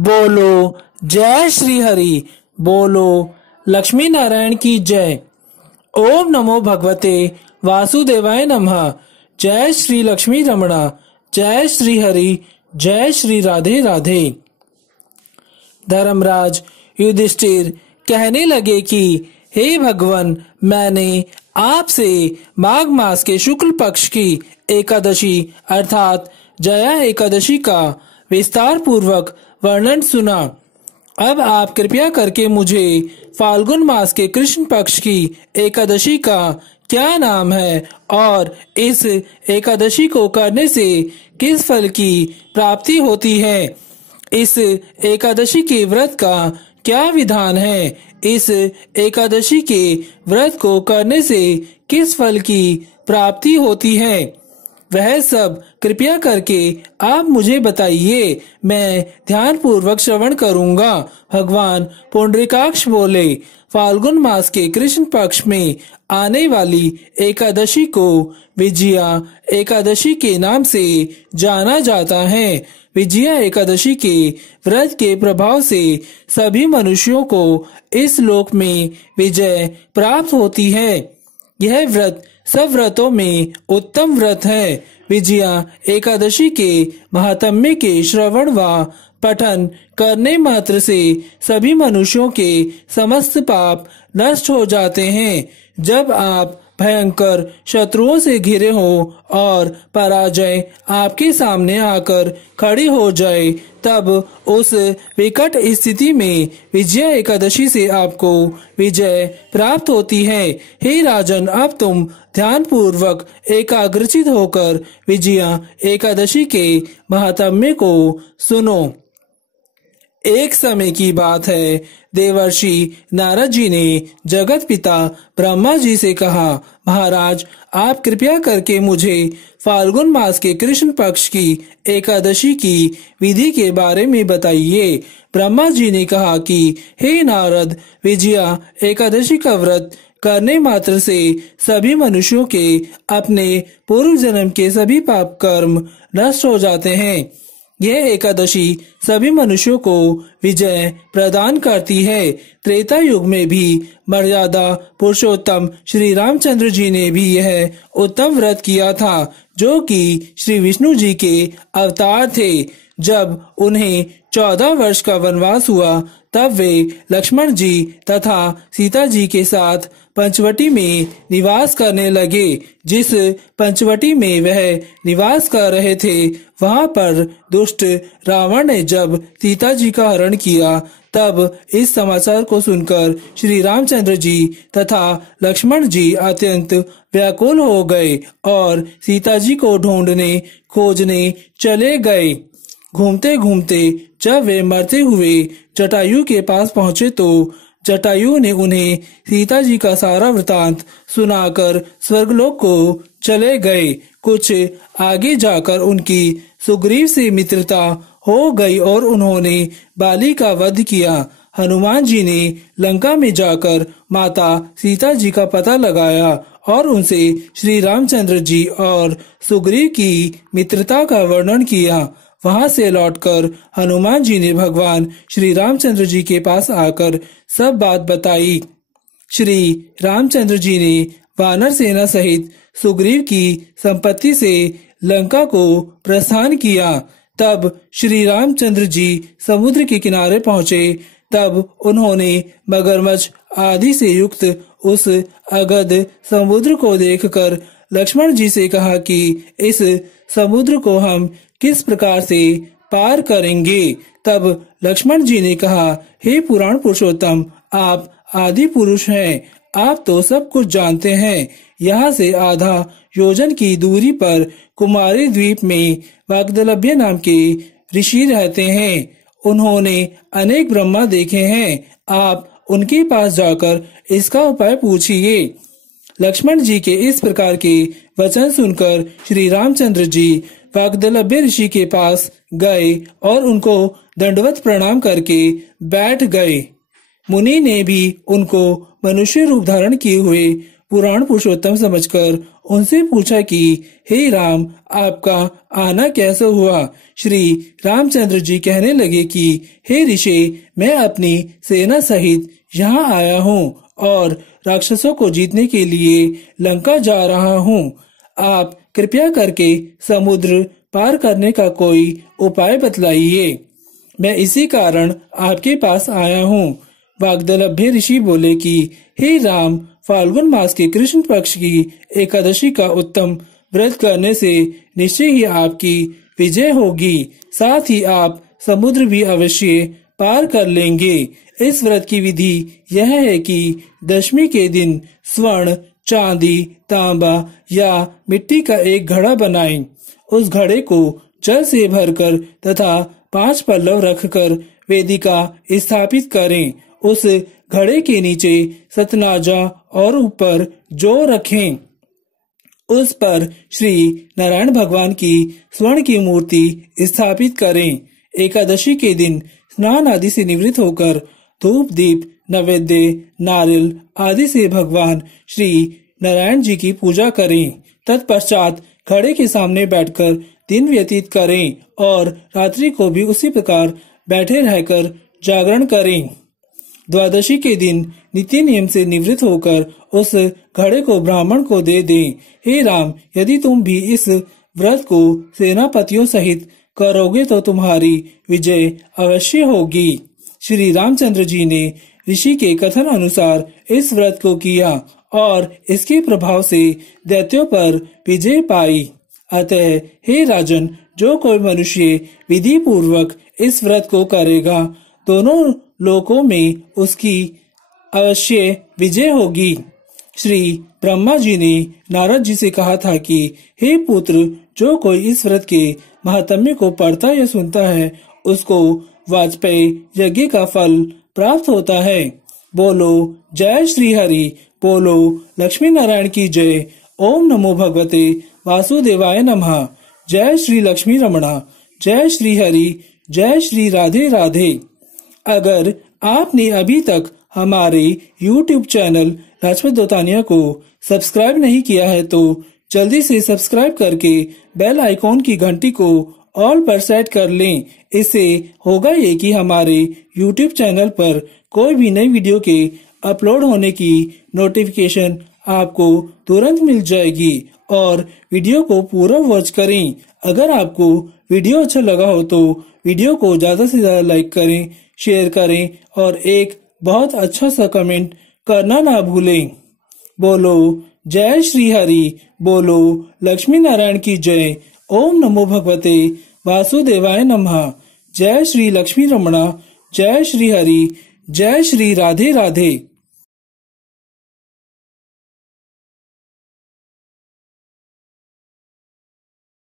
बोलो जय श्री हरि। बोलो लक्ष्मी नारायण की जय। ओम नमो भगवते वासुदेवाय नमः। जय श्री लक्ष्मी रमणा। जय श्री हरि। जय श्री राधे राधे। धर्मराज युधिष्ठिर कहने लगे कि हे भगवान, मैंने आपसे माघ मास के शुक्ल पक्ष की एकादशी अर्थात जया एकादशी का विस्तार पूर्वक वर्णन सुना। अब आप कृपया करके मुझे फाल्गुन मास के कृष्ण पक्ष की एकादशी का क्या नाम है और इस एकादशी को करने से किस फल की प्राप्ति होती है, इस एकादशी के व्रत का क्या विधान है, इस एकादशी के व्रत को करने से किस फल की प्राप्ति होती है, वह सब कृपया करके आप मुझे बताइए, मैं ध्यान पूर्वक श्रवण करूंगा। भगवान पुंडरीकाक्ष बोले, फाल्गुन मास के कृष्ण पक्ष में आने वाली एकादशी को विजया एकादशी के नाम से जाना जाता है। विजया एकादशी के व्रत के प्रभाव से सभी मनुष्यों को इस लोक में विजय प्राप्त होती है। यह व्रत सब व्रतों में उत्तम व्रत है। विजया एकादशी के महात्म्य के श्रवण व पठन करने मात्र से सभी मनुष्यों के समस्त पाप नष्ट हो जाते हैं। जब आप भयंकर शत्रुओं से घिरे हो और पराजय आपके सामने आकर खड़ी हो जाए, तब उस विकट स्थिति में विजया एकादशी से आपको विजय प्राप्त होती है। हे राजन, अब तुम ध्यान पूर्वक एकाग्रचित होकर विजया एकादशी के महात्म्य को सुनो। एक समय की बात है, देवर्षि नारद जी ने जगत पिता ब्रह्मा जी से कहा, महाराज, आप कृपया करके मुझे फाल्गुन मास के कृष्ण पक्ष की एकादशी की विधि के बारे में बताइए। ब्रह्मा जी ने कहा कि हे नारद, विजया एकादशी का व्रत करने मात्र से सभी मनुष्यों के अपने पूर्व जन्म के सभी पाप कर्म नष्ट हो जाते हैं। यह एकादशी सभी मनुष्यों को विजय प्रदान करती है। त्रेता युग में भी मर्यादा पुरुषोत्तम श्री रामचंद्र जी ने भी यह उत्तम व्रत किया था, जो कि श्री विष्णु जी के अवतार थे। जब उन्हें 14 वर्ष का वनवास हुआ, तब वे लक्ष्मण जी तथा सीता जी के साथ पंचवटी में निवास करने लगे। जिस पंचवटी में वह निवास कर रहे थे, वहां पर दुष्ट रावण ने जब सीता जी का हरण किया, तब इस समाचार को सुनकर श्री रामचंद्र जी तथा लक्ष्मण जी अत्यंत व्याकुल हो गए और सीता जी को ढूंढने खोजने चले गए। घूमते घूमते जब वे मरते हुए जटायु के पास पहुंचे, तो जटायु ने उन्हें सीता जी का सारा वृतांत सुनाकर स्वर्गलोक को चले गए। कुछ आगे जाकर उनकी सुग्रीव से मित्रता हो गई और उन्होंने बाली का वध किया। हनुमान जी ने लंका में जाकर माता सीता जी का पता लगाया और उनसे श्री रामचंद्र जी और सुग्रीव की मित्रता का वर्णन किया। वहां से लौटकर हनुमान जी ने भगवान श्री रामचंद्र जी के पास आकर सब बात बताई। श्री रामचंद्र जी ने वानर सेना सहित सुग्रीव की संपत्ति से लंका को प्रस्थान किया। तब श्री रामचंद्र जी समुद्र के किनारे पहुंचे। तब उन्होंने मगरमच्छ आदि से युक्त उस अगध समुद्र को देखकर लक्ष्मण जी से कहा कि इस समुद्र को हम किस प्रकार से पार करेंगे। तब लक्ष्मण जी ने कहा, हे पुराण पुरुषोत्तम, आप आदि पुरुष हैं, आप तो सब कुछ जानते हैं। यहाँ से आधा योजन की दूरी पर कुमारी द्वीप में वाग्दलभ्य नाम के ऋषि रहते हैं। उन्होंने अनेक ब्रह्मा देखे हैं। आप उनके पास जाकर इसका उपाय पूछिए। लक्ष्मण जी के इस प्रकार के वचन सुनकर श्री रामचंद्र जी वाग्दलभ्य ऋषि के पास गए और उनको दंडवत प्रणाम करके बैठ गए। मुनि ने भी उनको मनुष्य रूप धारण किए हुए पुराण पुरुषोत्तम समझकर उनसे पूछा कि हे राम, आपका आना कैसे हुआ। श्री रामचंद्र जी कहने लगे कि हे ऋषि, मैं अपनी सेना सहित यहाँ आया हूँ और राक्षसों को जीतने के लिए लंका जा रहा हूँ। आप कृपया करके समुद्र पार करने का कोई उपाय बतलाइए। मैं इसी कारण आपके पास आया हूँ। वाग्दलभ्य ऋषि बोले कि हे राम, फाल्गुन मास के कृष्ण पक्ष की एकादशी का उत्तम व्रत करने से निश्चय ही आपकी विजय होगी। साथ ही आप समुद्र भी अवश्य पार कर लेंगे। इस व्रत की विधि यह है कि दशमी के दिन स्वर्ण, चांदी, तांबा या मिट्टी का एक घड़ा बनाएं। उस घड़े को जल से भरकर तथा 5 पल्लव रखकर वेदिका स्थापित करें। उस घड़े के नीचे सतनाजा और ऊपर जौ रखें। उस पर श्री नारायण भगवान की स्वर्ण की मूर्ति स्थापित करें। एकादशी के दिन स्नान आदि से निवृत्त होकर धूप, दीप, नैवेद्य, नारियल आदि से भगवान श्री नारायण जी की पूजा करें। तत्पश्चात घड़े के सामने बैठकर दिन व्यतीत करें और रात्रि को भी उसी प्रकार बैठे रहकर जागरण करें। द्वादशी के दिन नित्य नियम से निवृत्त होकर उस घड़े को ब्राह्मण को दे दें। हे राम, यदि तुम भी इस व्रत को सेनापतियों सहित करोगे तो तुम्हारी विजय अवश्य होगी। श्री रामचंद्र जी ने ऋषि के कथन अनुसार इस व्रत को किया और इसके प्रभाव से दैत्यों पर विजय पाई। अतः हे राजन, जो कोई मनुष्य विधि पूर्वक इस व्रत को करेगा, दोनों लोकों में उसकी अवश्य विजय होगी। श्री ब्रह्मा जी ने नारद जी से कहा था कि हे पुत्र, जो कोई इस व्रत के महात्म्य को पढ़ता या सुनता है, उसको वाजपेयी यज्ञ का फल प्राप्त होता है। बोलो जय श्री हरि, बोलो लक्ष्मी नारायण की जय। ओम नमो भगवते वासुदेवाय नमः। जय श्री लक्ष्मी रमणा, जय श्री हरि, जय श्री राधे राधे। अगर आपने अभी तक हमारे YouTube चैनल राजपूत दोतानिया को सब्सक्राइब नहीं किया है तो जल्दी से सब्सक्राइब करके बेल आइकॉन की घंटी को ऑल पर सेट कर लें। इससे होगा ये कि हमारे YouTube चैनल पर कोई भी नई वीडियो के अपलोड होने की नोटिफिकेशन आपको तुरंत मिल जाएगी। और वीडियो को पूरा वॉच करें। अगर आपको वीडियो अच्छा लगा हो तो वीडियो को ज्यादा से ज्यादा लाइक करें, शेयर करें और एक बहुत अच्छा सा कमेंट करना ना भूलें। बोलो जय श्री हरि, बोलो लक्ष्मी नारायण की जय। ओम नमो भगवते वासुदेवाय नमः। जय श्री लक्ष्मी रमणा, जय श्री हरि, जय श्री राधे राधे।